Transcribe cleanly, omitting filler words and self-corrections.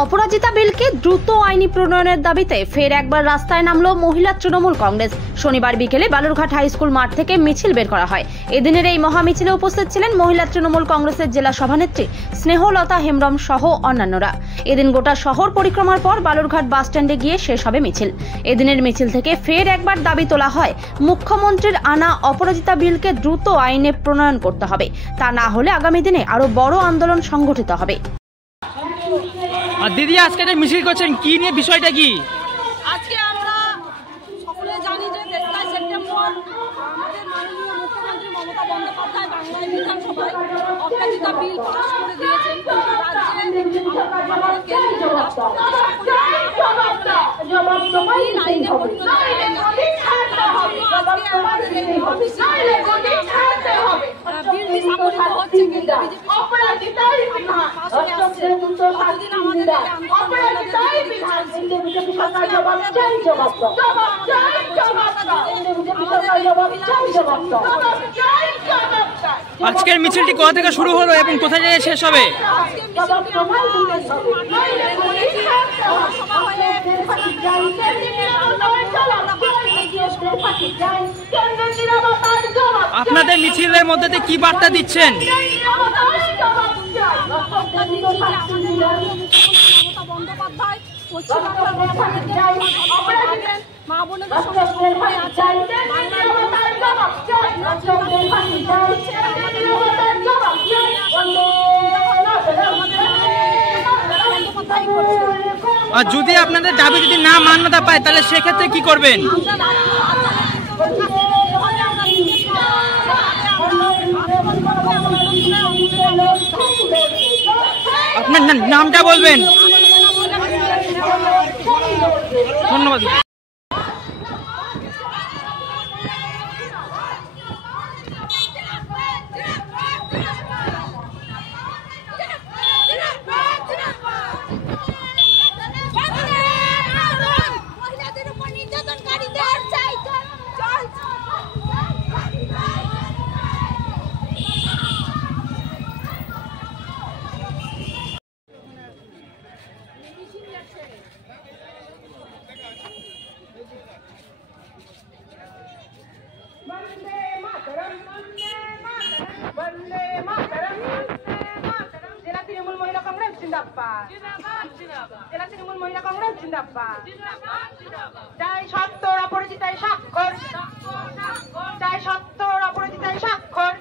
অপরাজিতা বিলকে দ্রুত আইনি প্রণয়নের দাবিতে ফের একবার রাস্তায় নামল মহিলা তৃণমূল কংগ্রেস। শনিবার বিকেলে বালুরঘাট হাই স্কুল মাঠ থেকে মিছিল বের করা হয়। এদিনের এই মহামিছিলে উপস্থিত ছিলেন মহিলা তৃণমূল কংগ্রেসের জেলা সভানেত্রী স্নেহলতা হেমব্রম সহ অন্যান্যরা। এদিন গোটা শহর পরিক্রমার পর বালুরঘাট বাস স্ট্যান্ডে গিয়ে শেষ হবে মিছিল। এদিনের মিছিল থেকে ফের একবার দাবি তোলা হয়, মুখ্যমন্ত্রীর আনা অপরাজিতা বিলকে দ্রুত আইনে প্রণয়ন করতে হবে, তা না হলে আগামী দিনে আরো বড় আন্দোলন সংগঠিত হবে। দিদি, আজকে যে মিছিল করছেন কি নিয়ে, বিষয়টা কি? আজকে আমরা সকলে জানি যে 23 সেপ্টেম্বর আমাদের মাননীয় মুখ্যমন্ত্রী মমতা বন্দ্যোপাধ্যায় বাংলায় বিধানসভায় অপরাজিতা বিল পাস করে দিয়েছেন। আজকের মিছিলটি কোথা থেকে শুরু হলো এবং কোথায় যেয়ে শেষ হবে? আপনাদের মিছিলের মধ্যে দিয়ে কি বার্তা দিচ্ছেন? মা বোনেদের সঙ্গে আর যদি আপনাদের দাবি যদি না মান্যতা পায় তাহলে সেক্ষেত্রে কি করবেন? আপনার নামটা বলবেন। ধন্যবাদ। জেলা তৃণমূল মহিলা কংগ্রেস জিন্দাবাদ। জেলা তৃণমূল মহিলা কংগ্রেস জিন্দাবাদ। চাই সত্য অপরাজিতায় স্বাক্ষর, চাই সত্য অপরাজিতায় স্বাক্ষর।